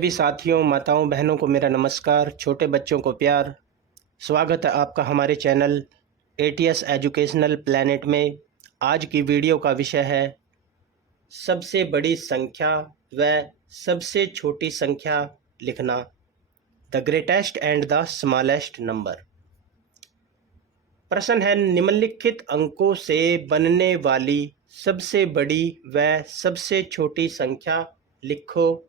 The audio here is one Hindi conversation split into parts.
सभी साथियों, माताओं, बहनों को मेरा नमस्कार। छोटे बच्चों को प्यार। स्वागत है आपका हमारे चैनल एटीएस एजुकेशनल प्लैनेट में। आज की वीडियो का विषय है सबसे बड़ी संख्या व सबसे छोटी संख्या लिखना। The greatest and the smallest number. प्रश्न है, निम्नलिखित अंकों से बनने वाली सबसे बड़ी व सबसे छोटी संख्या लिखो,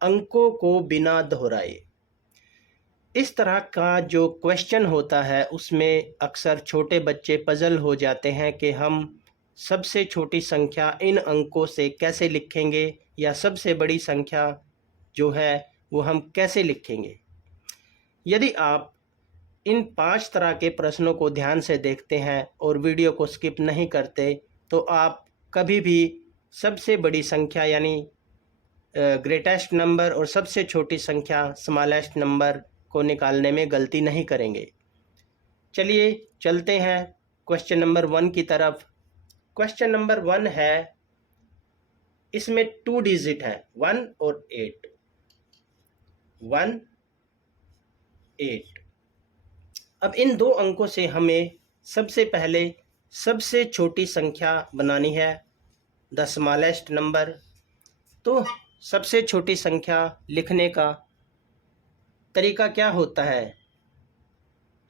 अंकों को बिना दोहराए। इस तरह का जो क्वेश्चन होता है उसमें अक्सर छोटे बच्चे पजल हो जाते हैं कि हम सबसे छोटी संख्या इन अंकों से कैसे लिखेंगे या सबसे बड़ी संख्या जो है वो हम कैसे लिखेंगे। यदि आप इन 5 तरह के प्रश्नों को ध्यान से देखते हैं और वीडियो को स्किप नहीं करते तो आप कभी भी सबसे बड़ी संख्या यानी ग्रेटेस्ट नंबर और सबसे छोटी संख्या स्मॉलेस्ट नंबर को निकालने में गलती नहीं करेंगे। चलिए चलते हैं क्वेश्चन नंबर 1 की तरफ। क्वेश्चन नंबर 1 है, इसमें 2 डिजिट है 1 और 8। 1 8। अब इन दो अंकों से हमें सबसे पहले सबसे छोटी संख्या बनानी है, द स्मॉलेस्ट नंबर। तो सबसे छोटी संख्या लिखने का तरीका क्या होता है?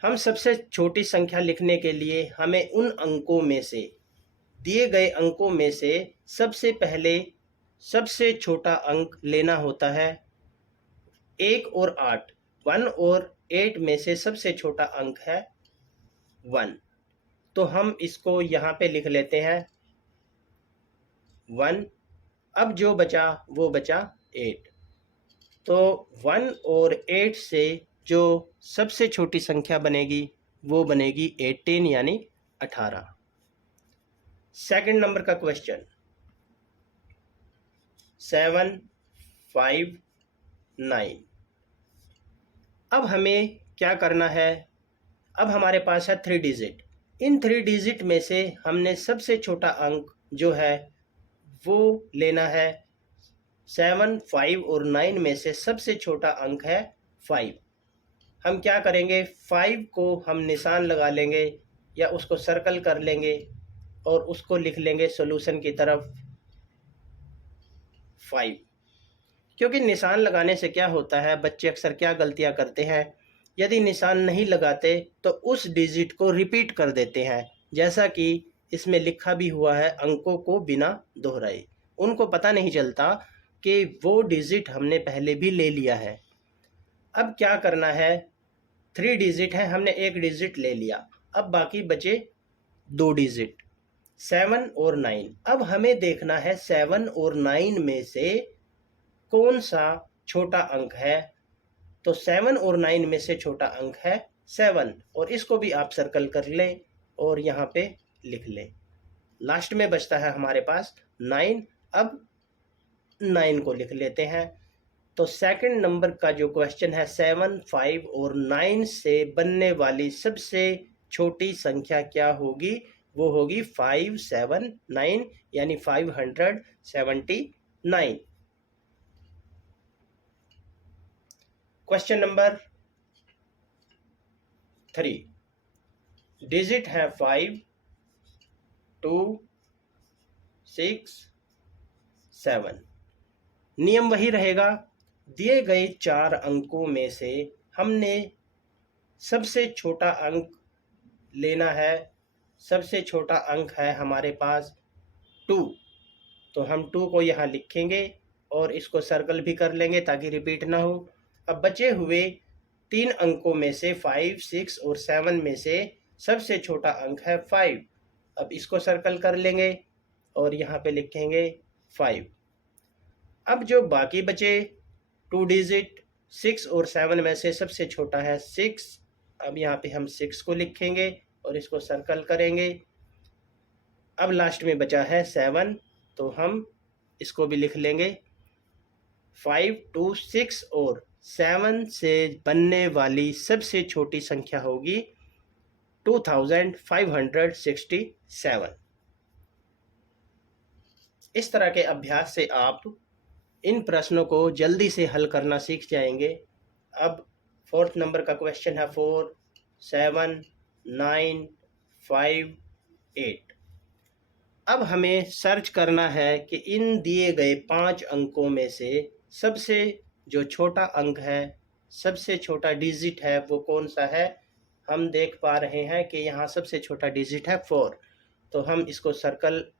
हम सबसे छोटी संख्या लिखने के लिए हमें उन अंकों में से, दिए गए अंकों में से सबसे पहले सबसे छोटा अंक लेना होता है। 1 और 8, 1 और 8 में से सबसे छोटा अंक है 1। तो हम इसको यहाँ पे लिख लेते हैं 1। अब जो बचा वो बचा 8। तो 1 और 8 से जो सबसे छोटी संख्या बनेगी वो बनेगी 18 यानी 18। सेकंड नंबर का क्वेश्चन, 7 5 9। अब हमें क्या करना है? अब हमारे पास है 3 डिजिट। इन 3 डिजिट में से हमने सबसे छोटा अंक जो है वो लेना है। 7 5 और 9 में से सबसे छोटा अंक है 5। हम क्या करेंगे, 5 को हम निशान लगा लेंगे या उसको सर्कल कर लेंगे और उसको लिख लेंगे सॉल्यूशन की तरफ 5। क्योंकि निशान लगाने से क्या होता है, बच्चे अक्सर क्या गलतियां करते हैं, यदि निशान नहीं लगाते तो उस डिजिट को रिपीट कर देते हैं, जैसा कि इसमें लिखा भी हुआ है, अंकों को बिना दोहराए। उनको पता नहीं चलता कि वो डिजिट हमने पहले भी ले लिया है। अब क्या करना है, 3 डिजिट है, हमने 1 डिजिट ले लिया, अब बाकी बचे 2 डिजिट 7 और 9। अब हमें देखना है 7 और 9 में से कौन सा छोटा अंक है। तो 7 और 9 में से छोटा अंक है 7 और इसको भी आप सर्कल कर लें और यहाँ पे लिख लें। लास्ट में बचता है हमारे पास 9। अब 9 को लिख लेते हैं। तो सेकंड नंबर का जो क्वेश्चन है, 7 5 और 9 से बनने वाली सबसे छोटी संख्या क्या होगी? वो होगी 579 यानी 579। क्वेश्चन नंबर 3, डिजिट है 5 2 6 7। नियम वही रहेगा, दिए गए 4 अंकों में से हमने सबसे छोटा अंक लेना है। सबसे छोटा अंक है हमारे पास 2। तो हम 2 को यहाँ लिखेंगे और इसको सर्कल भी कर लेंगे ताकि रिपीट ना हो। अब बचे हुए 3 अंकों में से 5 6 और 7 में से सबसे छोटा अंक है 5। अब इसको सर्कल कर लेंगे और यहाँ पे लिखेंगे 5। अब जो बाकी बचे 2 डिजिट 6 और 7 में से सबसे छोटा है 6। अब यहाँ पे हम 6 को लिखेंगे और इसको सर्कल करेंगे। अब लास्ट में बचा है 7, तो हम इसको भी लिख लेंगे। 5 2 6 और 7 से बनने वाली सबसे छोटी संख्या होगी 2567। इस तरह के अभ्यास से आप इन प्रश्नों को जल्दी से हल करना सीख जाएंगे। अब 4th नंबर का क्वेश्चन है 4, 7, 9, 5, 8। अब हमें सर्च करना है कि इन दिए गए 5 अंकों में से सबसे जो छोटा अंक है, सबसे छोटा डिजिट है, वो कौन सा है। हम देख पा रहे हैं कि यहाँ सबसे छोटा डिजिट है 4, तो हम इसको सर्कल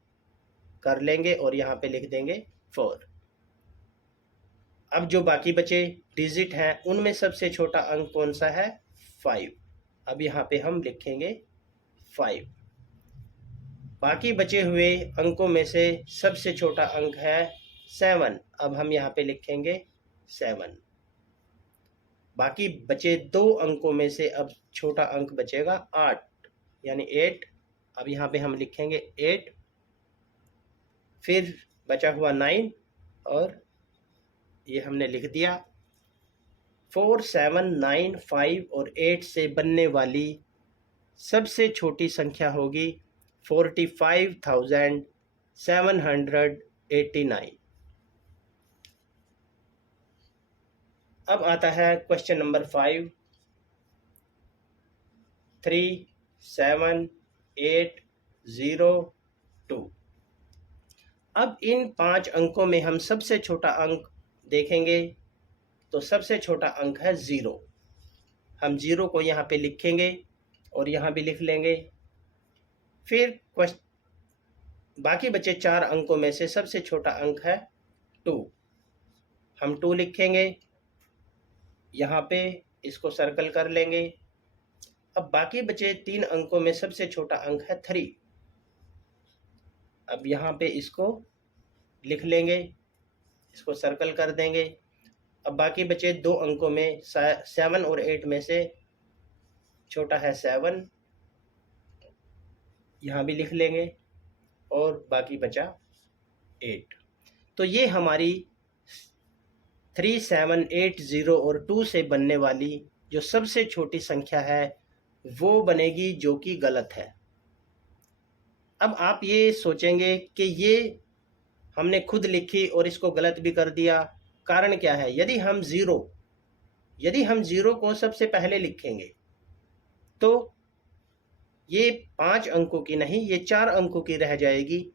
कर लेंगे और यहाँ पे लिख देंगे 4। अब जो बाकी बचे डिजिट हैं उनमें सबसे छोटा अंक कौन सा है, 5। अब यहाँ पे हम लिखेंगे 5। बाकी बचे हुए अंकों में से सबसे छोटा अंक है 7। अब हम यहाँ पे लिखेंगे 7। बाकी बचे 2 अंकों में से अब छोटा अंक बचेगा 8, यानी 8। अब यहाँ पे हम लिखेंगे 8। फिर बचा हुआ 9 और ये हमने लिख दिया। 4, 7, 9, 5 और 8 से बनने वाली सबसे छोटी संख्या होगी 45,789। अब आता है क्वेश्चन नंबर 5, 3, 7, 8, 0, 2। अब इन 5 अंकों में हम सबसे छोटा अंक देखेंगे तो सबसे छोटा अंक है 0। हम 0 को यहाँ पे लिखेंगे और यहाँ भी लिख लेंगे। फिर बाकी बचे 4 अंकों में से सबसे छोटा अंक है 2। हम 2 लिखेंगे, यहाँ पे इसको सर्कल कर लेंगे। अब बाकी बचे 3 अंकों में सबसे छोटा अंक है 3। अब यहाँ पे इसको लिख लेंगे, इसको सर्कल कर देंगे। अब बाकी बचे 2 अंकों में 7 और 8 में से छोटा है 7, यहाँ भी लिख लेंगे और बाकी बचा 8। तो ये हमारी 3, 7, 8, 0 और 2 से बनने वाली जो सबसे छोटी संख्या है वो बनेगी, जो कि गलत है। अब आप ये सोचेंगे कि ये हमने खुद लिखी और इसको गलत भी कर दिया, कारण क्या है। यदि हम 0 को सबसे पहले लिखेंगे तो ये 5 अंकों की नहीं, ये 4 अंकों की रह जाएगी,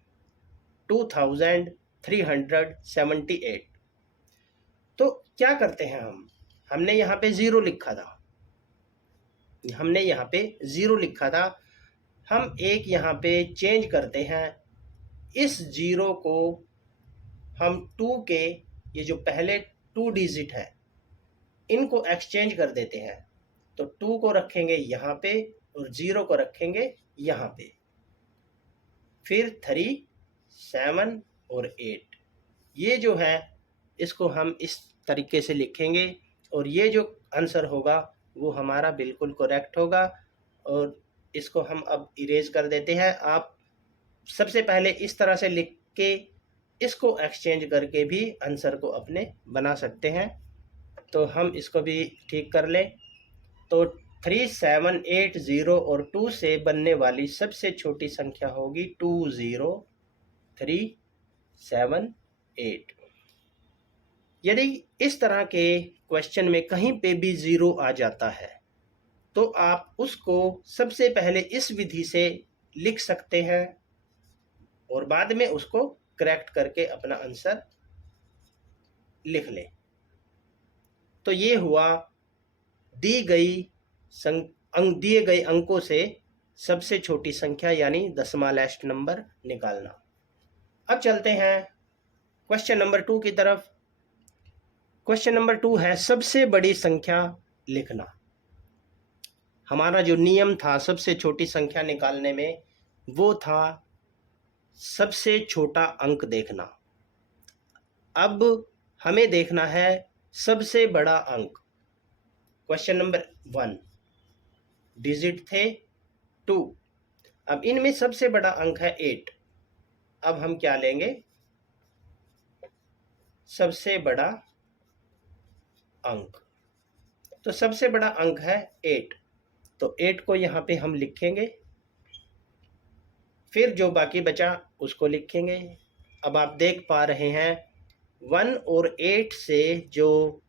2378। तो क्या करते हैं हमने यहाँ पे 0 लिखा था, हम एक यहाँ पे चेंज करते हैं। इस 0 को हम 2 के ये जो पहले 2 डिजिट है इनको एक्सचेंज कर देते हैं। तो 2 को रखेंगे यहाँ पे और 0 को रखेंगे यहाँ पे। फिर 3, 7 और 8, ये जो है इसको हम इस तरीके से लिखेंगे और ये जो आंसर होगा वो हमारा बिल्कुल करेक्ट होगा। और इसको हम अब इरेज कर देते हैं। आप सबसे पहले इस तरह से लिख के इसको एक्सचेंज करके भी आंसर को अपने बना सकते हैं। तो हम इसको भी ठीक कर लें। तो 3, 7, 8, 0 और 2 से बनने वाली सबसे छोटी संख्या होगी 2, 0, 3, 7, 8। यदि इस तरह के क्वेश्चन में कहीं पे भी 0 आ जाता है तो आप उसको सबसे पहले इस विधि से लिख सकते हैं और बाद में उसको करेक्ट करके अपना आंसर लिख लें। तो ये हुआ दिए गए अंकों से सबसे छोटी संख्या यानी दशमलव नंबर निकालना। अब चलते हैं क्वेश्चन नंबर 2 की तरफ। क्वेश्चन नंबर 2 है सबसे बड़ी संख्या लिखना। हमारा जो नियम था सबसे छोटी संख्या निकालने में वो था सबसे छोटा अंक देखना। अब हमें देखना है सबसे बड़ा अंक। क्वेश्चन नंबर 1 डिजिट थे 2, अब इनमें सबसे बड़ा अंक है 8। अब हम क्या लेंगे, सबसे बड़ा अंक। तो सबसे बड़ा अंक है 8, तो 8 को यहाँ पे हम लिखेंगे। फिर जो बाकी बचा उसको लिखेंगे। अब आप देख पा रहे हैं 1 और 8 से जो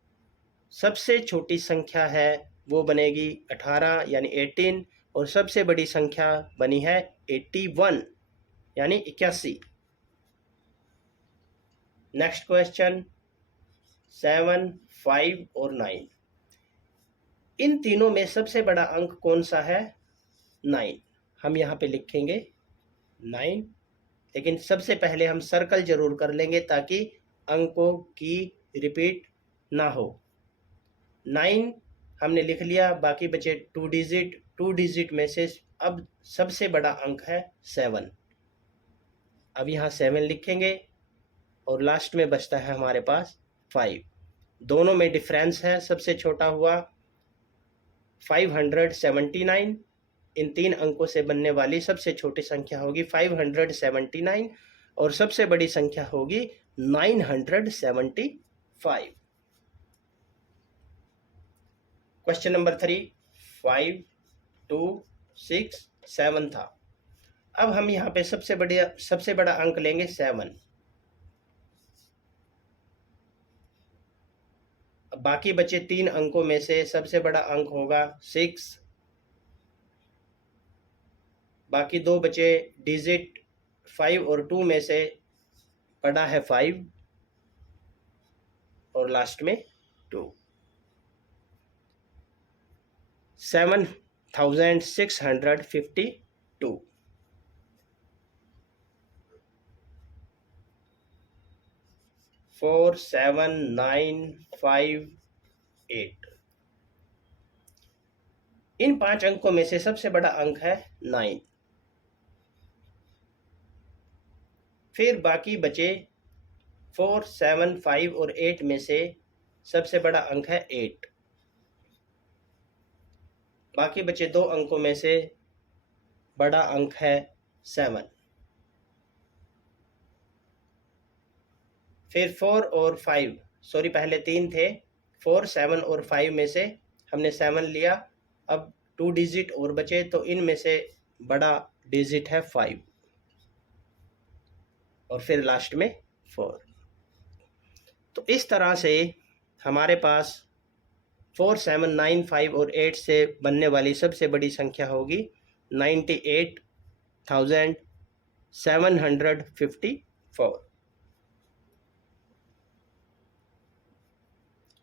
सबसे छोटी संख्या है वो बनेगी 18 यानी 18, और सबसे बड़ी संख्या बनी है 81 यानी 81। नेक्स्ट क्वेश्चन 7, 5 और 9। इन तीनों में सबसे बड़ा अंक कौन सा है? 9। हम यहाँ पे लिखेंगे 9, लेकिन सबसे पहले हम सर्कल जरूर कर लेंगे ताकि अंकों की रिपीट ना हो। 9 हमने लिख लिया, बाकी बचे 2 डिजिट। 2 डिजिट में से अब सबसे बड़ा अंक है 7। अब यहाँ 7 लिखेंगे और लास्ट में बचता है हमारे पास 5। दोनों में डिफरेंस है, सबसे छोटा हुआ 579। इन 3 अंकों से बनने वाली सबसे छोटी संख्या होगी 579 और सबसे बड़ी संख्या होगी 975। क्वेश्चन नंबर 3, 5, 2, 6, 7 था। अब हम यहाँ पे सबसे बड़ा अंक लेंगे 7। बाकी बचे 3 अंकों में से सबसे बड़ा अंक होगा 6। बाकी 2 बचे डिजिट 5 और 2 में से बड़ा है 5 और लास्ट में 2। 7652। 47958। इन 5 अंकों में से सबसे बड़ा अंक है 9। फिर बाकी बचे 4, 7, 5 और 8 में से सबसे बड़ा अंक है 8। बाकी बचे 2 अंकों में से बड़ा अंक है 7। फिर 4 और 5, सॉरी पहले 3 थे, 4, 7 और 5 में से हमने 7 लिया। अब 2 डिजिट और बचे, तो इनमें से बड़ा डिजिट है 5 और फिर लास्ट में 4। तो इस तरह से हमारे पास 4, 7, 9, 5 और 8 से बनने वाली सबसे बड़ी संख्या होगी 98,754।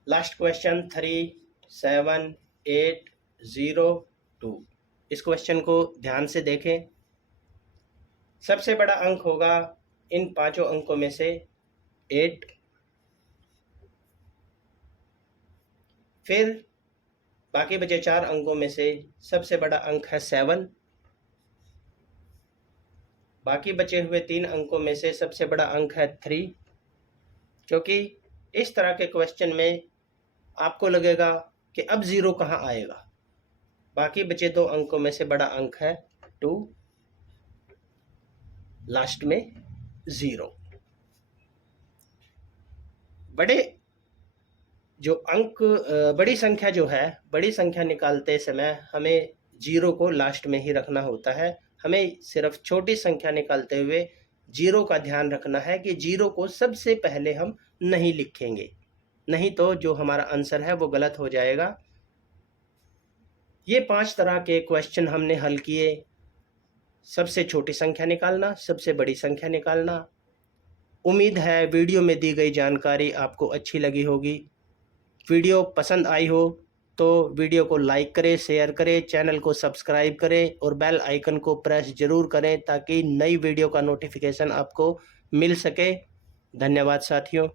Last question 37802। इस क्वेश्चन को ध्यान से देखें। सबसे बड़ा अंक होगा इन 5 अंकों में से 8। फिर बाकी बचे 4 अंकों में से सबसे बड़ा अंक है 7। बाकी बचे हुए 3 अंकों में से सबसे बड़ा अंक है 3। क्योंकि इस तरह के क्वेश्चन में आपको लगेगा कि अब 0 कहाँ आएगा। बाकी बचे 2 अंकों में से बड़ा अंक है 2, लास्ट में 0। बड़ी संख्या जो है, बड़ी संख्या निकालते समय हमें 0 को लास्ट में ही रखना होता है। हमें सिर्फ छोटी संख्या निकालते हुए 0 का ध्यान रखना है कि 0 को सबसे पहले हम नहीं लिखेंगे, नहीं तो जो हमारा आंसर है वो गलत हो जाएगा। ये 5 तरह के क्वेश्चन हमने हल किए। सबसे छोटी संख्या निकालना, सबसे बड़ी संख्या निकालना। उम्मीद है वीडियो में दी गई जानकारी आपको अच्छी लगी होगी। वीडियो पसंद आई हो तो वीडियो को लाइक करें, शेयर करें, चैनल को सब्सक्राइब करें और बेल आइकन को प्रेस जरूर करें ताकि नई वीडियो का नोटिफिकेशन आपको मिल सके। धन्यवाद साथियों।